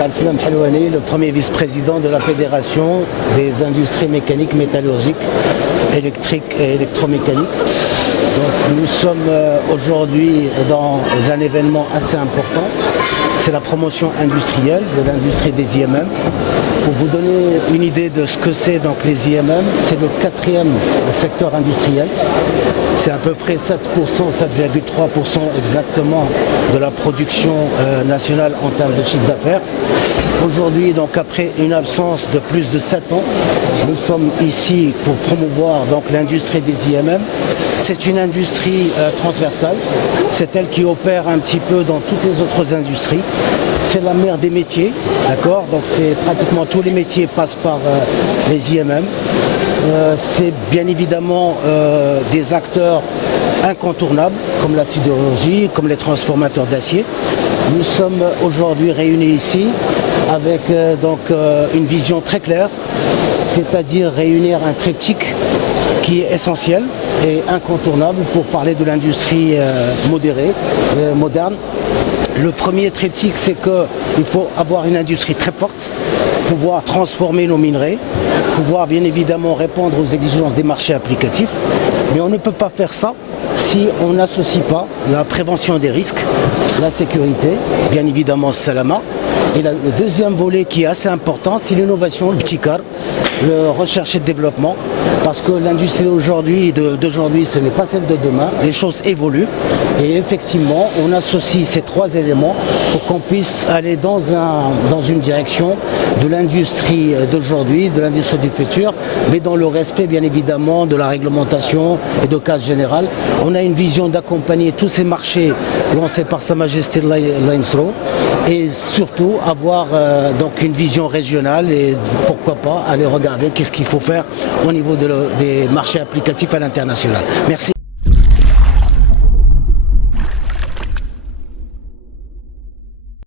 Alflam Helwani, le premier vice-président de la Fédération des industries mécaniques, métallurgiques, électriques et électromécaniques. Donc, nous sommes aujourd'hui dans un événement assez important. C'est la promotion industrielle de l'industrie des IMM. Pour vous donner une idée de ce que c'est donc les IMM, c'est le 4e secteur industriel. C'est à peu près 7%, 7,3% exactement de la production nationale en termes de chiffre d'affaires. Aujourd'hui, donc après une absence de plus de 7 ans, nous sommes ici pour promouvoir donc l'industrie des IMM. C'est une industrie transversale, c'est elle qui opère un petit peu dans toutes les autres industries. C'est la mère des métiers, d'accord? Donc c'est pratiquement tous les métiers passent par les IMM. C'est bien évidemment des acteurs incontournables comme la sidérurgie, comme les transformateurs d'acier. Nous sommes aujourd'hui réunis ici avec une vision très claire, c'est-à-dire réunir un triptyque qui est essentiel et incontournable pour parler de l'industrie moderne. Le premier triptyque, c'est qu'il faut avoir une industrie très forte, pouvoir transformer nos minerais, pouvoir bien évidemment répondre aux exigences des marchés applicatifs. Mais on ne peut pas faire ça si on n'associe pas la prévention des risques, la sécurité, bien évidemment Salama. Et le deuxième volet qui est assez important, c'est l'innovation, le petit car, le recherche et développement. Parce que l'industrie d'aujourd'hui, ce n'est pas celle de demain. Les choses évoluent. Et effectivement, on associe ces 3 éléments pour qu'on puisse aller dans une direction de l'industrie d'aujourd'hui, de l'industrie du futur, mais dans le respect bien évidemment de la réglementation et de cadre général. On a une vision d'accompagner tous ces marchés lancés par Sa Majesté l'INSRO et surtout avoir donc une vision régionale et pourquoi pas aller regarder qu'est-ce qu'il faut faire au niveau des marchés applicatifs à l'international. Merci.